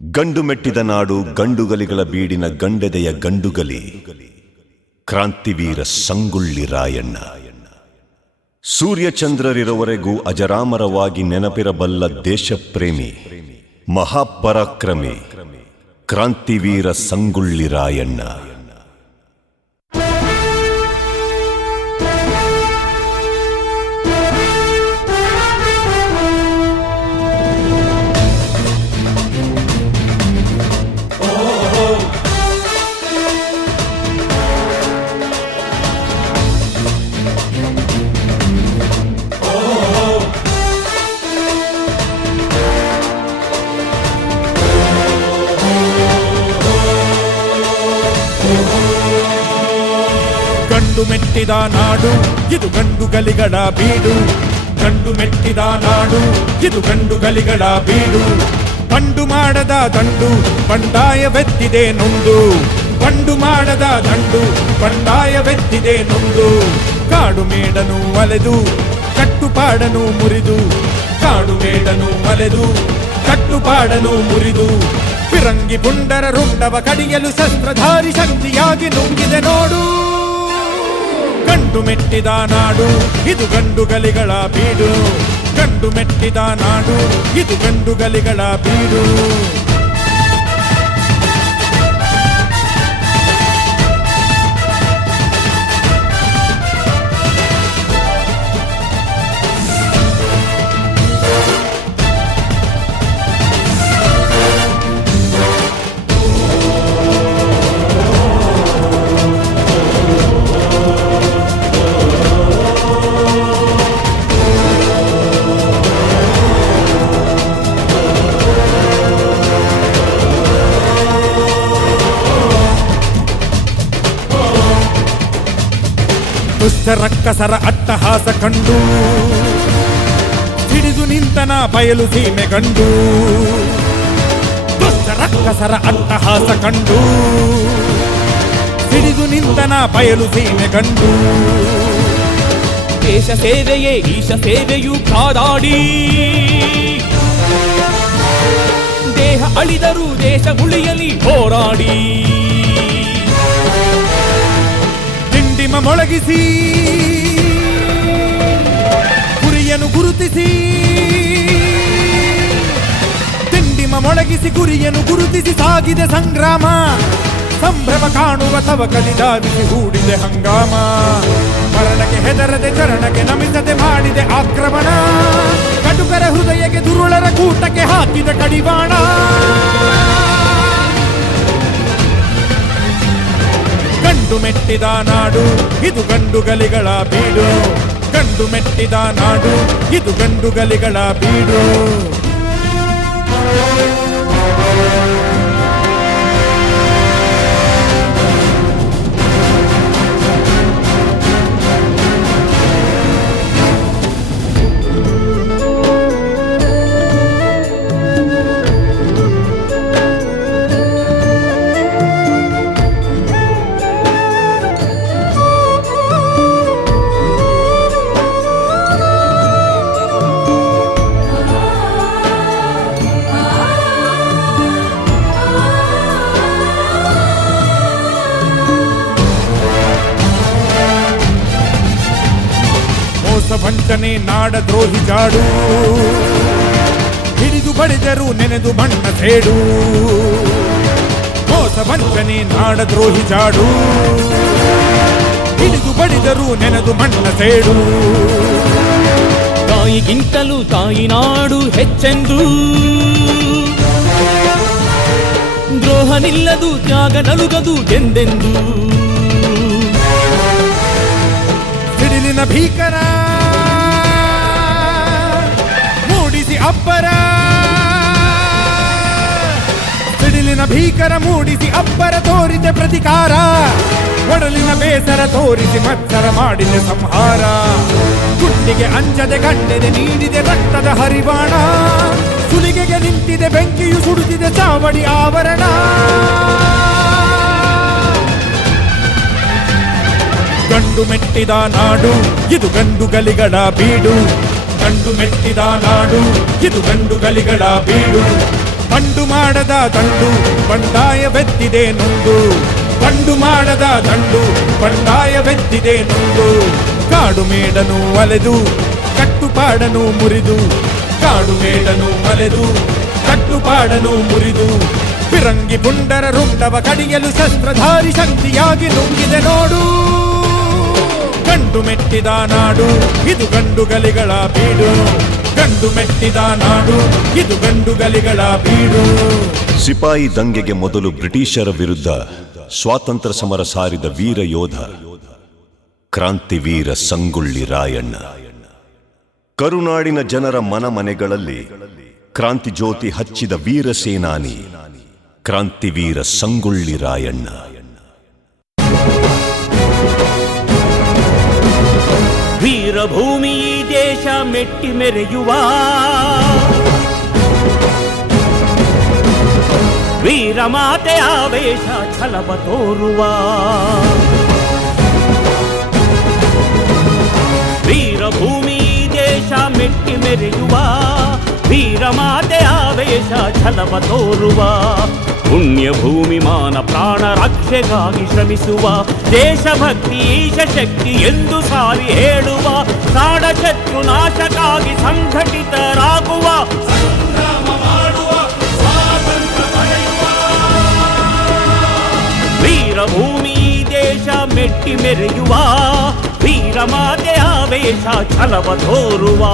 ಗಂಡು ಮೆಟ್ಟಿದ ನಾಡು ಗಂಡುಗಲಿಗಳ ಬೀಡಿನ ಗಂಡೆದೆಯ ಗಂಡುಗಲಿ ಕ್ರಾಂತಿವೀರ ಸಂಗೊಳ್ಳಿ ರಾಯಣ್ಣ. ಸೂರ್ಯಚಂದ್ರರಿರುವವರೆಗೂ ಅಜರಾಮರವಾಗಿ ನೆನಪಿರಬಲ್ಲ ದೇಶಪ್ರೇಮಿ ಮಹಾಪರಾಕ್ರಮಿ ಕ್ರಾಂತಿವೀರ ಸಂಗೊಳ್ಳಿ ರಾಯಣ್ಣ. ಗಂಡು ಮೆಟ್ಟಿದ ನಾಡು ಇದು ಗಂಡುಗಲಿಗಳ ಬೀಡು. ಗಂಡು ಮೆಟ್ಟಿದ ನಾಡು ಇದು ಗಂಡುಗಲಿಗಳ ಬೀಡು. ಬಂಡು ಮಾಡದ ದಂಡು ಬಂಡಾಯವೆತ್ತಿದೆ ನೊಂದು. ಬಂಡು ಮಾಡದ ದಂಡು ಬಂಡಾಯವೆತ್ತಿದೆ ನೊಂದು. ಕಾಡು ಮೇಡನು ಅಲೆದು ಕಟ್ಟುಪಾಡನು ಮುರಿದು. ಕಾಡು ಮೇಡನು ಅಲೆದು ಕಟ್ಟುಪಾಡನು ಮುರಿದು. ಫಿರಂಗಿ ಪುಂಡರ ರುಂಡವ ಕಡಿಯಲು ಶಸ್ತ್ರಧಾರಿ ಶಕ್ತಿಯಾಗಿ ನುಂಗಿದೆ ನೋಡು. ಗಂಡು ಮೆಟ್ಟಿದ ನಾಡು ಇದು ಗಂಡುಗಲಿಗಳ ಬೀಡು. ಗಂಡು ಮೆಟ್ಟಿದ ನಾಡು ಇದು ಗಂಡುಗಲಿಗಳ ಬೀಡು. ದುಷ್ಟ ರಕ್ಕಸರ ಅಟ್ಟಹಾಸ ಕಂಡು ಹಿಡಿದು ನಿಂತನ ಬಯಲು ಸೀಮೆ ಗಂಡು. ದುಷ್ಟ ರಕ್ಕಸರ ಅಟ್ಟಹಾಸ ಕಂಡು ಹಿಡಿದು ನಿಂತನ ಬಯಲು ಸೀಮೆ ಗಂಡು. ದೇಶ ಸೇವೆಯೇ ಈಶ ಸೇವೆಯು ಕಾದಾಡಿ. ದೇಹ ಅಳಿದರೂ ದೇಶ ಉಳಿಯಲಿ ಹೋರಾಡಿ. ದಿಂಡಿಮ ಮೊಳಗಿಸಿ ಗುರಿಯನ್ನು ಗುರುತಿಸಿ. ದಿಂಡಿಮ ಮೊಳಗಿಸಿ ಗುರಿಯನ್ನು ಗುರುತಿಸಿ ಸಾಗಿದೆ ಸಂಗ್ರಾಮ. ಸಂಭ್ರಮ ಕಾಣುವ ತವಕಲಿ ಧಾವಿಸಿ ಹೂಡಿದೆ ಹಂಗಾಮ. ಮರಣಕ್ಕೆ ಹೆದರದೆ ಚರಣಕ್ಕೆ ನಮಿಸದೆ ಮಾಡಿದೆ ಆಕ್ರಮಣ. ಕಟುಕರ ಹೃದಯಕ್ಕೆ ದುರುಳರ ಕೂಟಕ್ಕೆ ಹಾಕಿದ ಕಡಿವಾಣ. ಗಂಡು ಮೆಟ್ಟಿದ ನಾಡು ಇದು ಗಂಡುಗಲಿಗಳ ಬೀಡು. ಗಂಡು ಮೆಟ್ಟಿದ ನಾಡು ಇದು ಗಂಡುಗಲಿಗಳ ಬೀಡು. ವಂಚನೆ ನಾಡ ದ್ರೋಹಿ ಜಾಡು. ಹಿಡಿದು ಬಡಿದರು ನೆನೆದು ಮಣ್ಣ ಸೇಡು. ಮೋಸ ವಂಚನೆ ನಾಡ ದ್ರೋಹಿ ಜಾಡು. ಹಿಡಿದು ಬಡಿದರು ನೆನೆದು ಮಣ್ಣ ಸೇಡು. ತಾಯಿಗಿಂತಲೂ ತಾಯಿ ನಾಡು ಹೆಚ್ಚೆಂದು. ದ್ರೋಹ ನಿಲ್ಲದು ತ್ಯಾಗ ನಲುಗದು ಎಂದೆಂದು. ಸಿಡಿಲಿನ ಭೀಕರ ಮೂಡಿಸಿ ಅಬ್ಬರ. ಸಿಡಿಲಿನ ಭೀಕರ ಮೂಡಿಸಿ ಅಬ್ಬರ ತೋರಿದೆ ಪ್ರತಿಕಾರ. ಒಡಲಿನ ಬೇಸರ ತೋರಿಸಿ ಮತ್ಸರ ಮಾಡಿದೆ ಸಂಹಾರ. ಗುಂಡಿಗೆ ಅಂಜದೆ ಗಂಡೆದೆ ನೀಡಿದೆ ರಕ್ತದ ಹರಿವಾಣ. ಸುಲಿಗೆಗೆ ನಿಂತಿದೆ ಬೆಂಕಿಯು ಸುಡುತ್ತಿದೆ ಚಾವಡಿ ಆವರಣ. ಗಂಡು ಮೆಟ್ಟಿದ ನಾಡು ಇದು ಗಂಡುಗಲಿಗಳ ಬೀಡು. ಗಂಡು ಮೆಟ್ಟಿದ ನಾಡು ಇದು ಗಂಡುಗಲಿಗಳ ಬೀಡು. ಬಂಡು ಮಾಡದ ದಂಡು ಬಂಡಾಯವೆತ್ತಿದೆ ನೊಂದು, ಬಂಡು ಮಾಡದ ದಂಡು ಬಂಡಾಯವೆತ್ತಿದೆ ನೊಂದು. ಕಾಡು ಮೇಡನು ಅಲೆದು ಕಟ್ಟುಪಾಡನು ಮುರಿದು, ಕಾಡು ಮೇಡನು ಅಲೆದು ಕಟ್ಟುಪಾಡನು ಮುರಿದು, ಫಿರಂಗಿ ಪುಂಡರ ರುಂಡವ ಕಡಿಯಲು ಶಸ್ತ್ರಧಾರಿ ಶಕ್ತಿಯಾಗಿ ನುಂಗಿದೆ ನೋಡು. ಗಂಡು ಮೆಟ್ಟಿದ ನಾಡು ಇದು ಗಂಡುಗಲಿಗಳ ಬೀಡು, ಗಂಡು ಮೆಟ್ಟಿದ ನಾಡು ಇದು ಗಂಡುಗಲಿಗಳ ಬೀಡು. ಸಿಪಾಯಿ ದಂಗೆಗೆ ಮೊದಲು ಬ್ರಿಟಿಷರ ವಿರುದ್ಧ ಸ್ವಾತಂತ್ರ್ಯ ಸಮರ ಸಾರಿದ ವೀರ ಯೋಧ ಕ್ರಾಂತಿವೀರ ಸಂಗೊಳ್ಳಿ ರಾಯಣ್ಣ. ಕರುನಾಡಿನ ಜನರ ಮನೆಗಳಲ್ಲಿ ಕ್ರಾಂತಿ ಜ್ಯೋತಿ ಹಚ್ಚಿದ ವೀರ ಸೇನಾನಿ ಕ್ರಾಂತಿವೀರ ಸಂಗೊಳ್ಳಿ ರಾಯಣ್ಣ. ವೀರಭೂಮಿ ಈ ದೇಶ ಮೆಟ್ಟಿ ಮೆರೆಯುವ ವೀರಮಾತೆ ಆವೇಶ ಛಲವ ತೋರುವ ವೀರಭೂಮಿ ಈ ದೇಶ ಮೆಟ್ಟಿ ಮೆರೆಯುವ ವೀರಮಾತೆ ಆವೇಶ ಛಲವ ತೋರುವ ಪುಣ್ಯ ಭೂಮಿ ಮಾನ ಪ್ರಾಣ ರಕ್ಷೆಗಾಗಿ ಶ್ರಮಿಸುವ ದೇಶಭಕ್ತಿ ಈಶ ಶಕ್ತಿ ಎಂದು ಸಾರಿ ಹೇಳುವ ಕಾಡ ಶತ್ರು ನಾಶಕ್ಕಾಗಿ ಸಂಘಟಿತರಾಗುವ ಸಂಗ್ರಾಮ ಮಾಡುವ ಸ್ವಾತಂತ್ರ್ಯ ಪಡೆಯುವ ವೀರಭೂಮಿ ದೇಶ ಮೆಟ್ಟಿ ಮೆರೆಯುವ ವೀರಮಾತೆ ಆವೇಶ ಛಲವ ತೋರುವ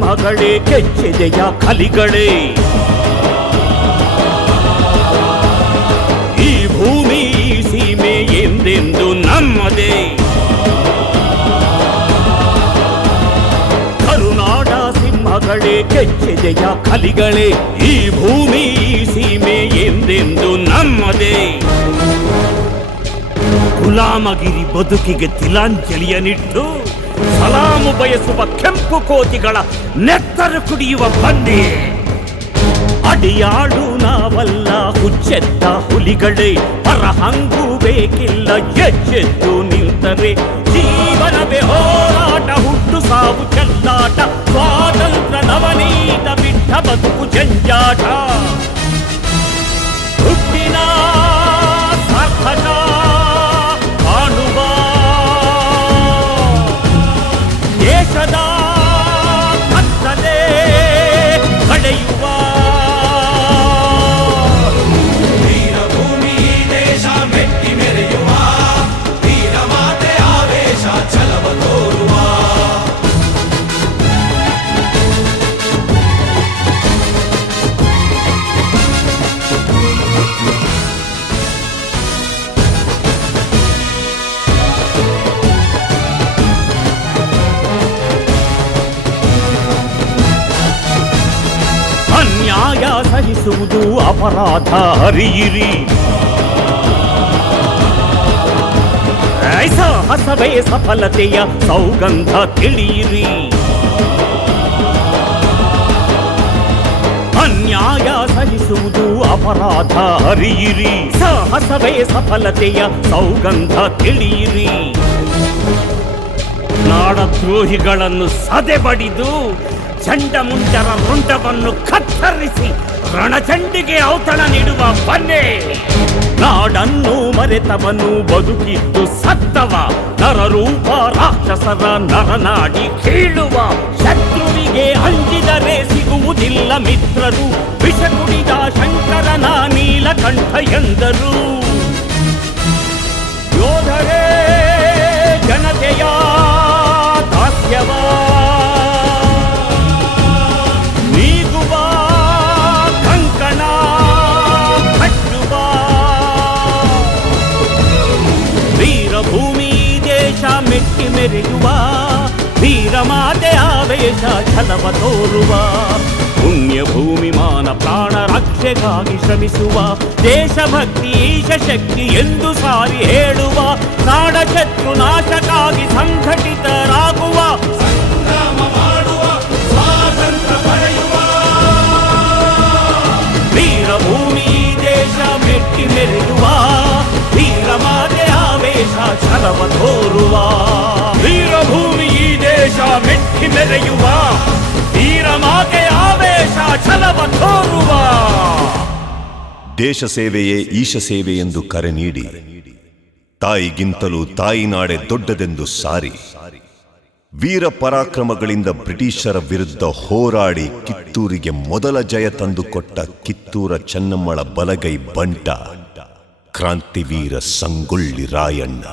ಮಗಳೇ ಕೆಚ್ಚೆದೆಯ ಕಲಿಗಳೇ, ಈ ಭೂಮಿ ಈ ಸೀಮೆ ಎಂದೆಂದು ನಮ್ಮದೇ. ಕರುನಾಡ ಸಿಂಹಗಳೇ ಕೆಚ್ಚೆದೆಯ ಕಲಿಗಳೇ, ಈ ಭೂಮಿ ಈ ಸೀಮೆ ಎಂದೆಂದು ನಮ್ಮದೇ. ಗುಲಾಮಗಿರಿ ಬದುಕಿಗೆ ತಿಲಾಂಜಲಿಯನಿಟ್ಟು ಸಲಾಮು ಬಯಸುವ ಕೆಂಪು ಕೋತಿಗಳ ನೆತ್ತರು ಕುಡಿಯುವ ಬನ್ನಿ. ಅಡಿಯಾಡು ನಾವಲ್ಲ ಹುಚ್ಚೆದ್ದ ಹುಲಿಗಳೇ, ಪರಹಂಗೂ ಬೇಕಿಲ್ಲ ಎಚ್ಚೆದ್ದು ನಿಂತರೆ. ಜೀವನವೇ ಹೋರಾಟ, ಹುಟ್ಟು ಸಾವು ಚೆಲ್ಲಾಟ, ಸ್ವಾತಂತ್ರ್ಯ ನವನೀತ ಬಿಟ್ಟ ಬದುಕು ಜಂಜಾಟ. ಹುಟ್ಟಿನ ಸಾರ್ಥಕ ಕಾಣುವ ದೇಶದ ಕತ್ತಲೆ ಕಳೆಯುವ ವೀರಭೂಮಿ ದೇಶ ಮೆಟ್ಟಿ ಮೆರೆಯುವ ವೀರಮಾತೆ ಆವೇಶ ಛಲವ ತೋರುವ. ಅನ್ಯಾಯ ಸಹಿಸುವುದು ಅಪರಾಧ ಅರಿಯಿರಿ, ಸಾಹಸವೇ ಸಫಲತೆಯ ಸೌಗಂಧ ತಿಳಿಯಿರಿ. ಅನ್ಯಾಯ ಸಹಿಸುವುದು ಅಪರಾಧ ಅರಿಯಿರಿ, ಸಾಹಸವೇ ಸಫಲತೆಯ ಸೌಗಂಧ ತಿಳಿಯಿರಿ. ನಾಡದ್ರೋಹಿಗಳನ್ನು ಸದೆಬಡಿದು ಚಂಡಮುಂಡರ ರುಂಡವನ್ನು ಕತ್ತರಿಸಿ ರಣಚಂಡಿಗೆ ಔತಣ ನೀಡುವ ಬನ್ನಿ. ನಾಡನ್ನು ಮರೆತವನು ಬದುಕಿದ್ದು ಸತ್ತವ, ನರರೂಪ ರಾಕ್ಷಸರ ನರನಾಡಿ ಕೀಳುವ. ಶತ್ರುವಿಗೆ ಅಂಜಿದರೆ ಸಿಗುವುದಿಲ್ಲ ಮಿತ್ರರು, ವಿಷ ಕುಡಿದ ಶಂಕರನ ನೀಲಕಂಠ ಎಂದರು. ಯೋಧರೇ ಜನತೆಯ ದಾಸ್ಯವ ನೀಗುವ ಕಂಕಣ ಕಟ್ಟುವ. ವೀರಭೂಮಿ ದೇಶ ಮೆಟ್ಟಿ ಮೆರೆಯುವ ವೀರಮಾತೆ ಆವೇಶ ಛಲವ ತೋರುವ. ಪುಣ್ಯ ಭೂಮಿ ಮಾನ ಪ್ರಾಣ ರಕ್ಷೆಗಾಗಿ ಶ್ರಮಿಸುವ ದೇಶಭಕ್ತಿ ಈಶ ಶಕ್ತಿ ಎಂದು ಸಾರಿ ಹೇಳುವ ನಾಡ ಶತ್ರು ನಾಶಕ್ಕಾಗಿ ಸಂಘಟಿತರಾಗುವ ಸಂಗ್ರಾಮ ಮಾಡುವ ಸ್ವಾತಂತ್ರ್ಯ ಪಡೆಯುವ ವೀರಭೂಮಿ ದೇಶ ಮೆಟ್ಟಿ ಮೆರೆಯುವ ವೀರಮಾತೆ ಆವೇಶ ಛಲವ ತೋರುವ ವೀರಭೂಮಿ ಈ ದೇಶ ಮೆಟ್ಟಿ ಮೆರೆಯುವ ವೀರಮಾತೆ ಆವೇಶ ಛಲವ ತೋರುವ ದೇಶ ಸೇವೆಯೇ ಈಶ ಸೇವೆ ಎಂದು ಕರೆ ನೀಡಿ ತಾಯಿಗಿಂತಲೂ ತಾಯಿನಾಡೆ ದೊಡ್ಡದೆಂದು ಸಾರಿ ವೀರ ಪರಾಕ್ರಮಗಳಿಂದ ಬ್ರಿಟಿಷರ ವಿರುದ್ಧ ಹೋರಾಡಿ ಕಿತ್ತೂರಿಗೆ ಮೊದಲ ಜಯ ತಂದುಕೊಟ್ಟ ಕಿತ್ತೂರ ಚೆನ್ನಮ್ಮಳ ಬಲಗೈ ಬಂಟ ಕ್ರಾಂತಿವೀರ ಸಂಗೊಳ್ಳಿ ರಾಯಣ್ಣ.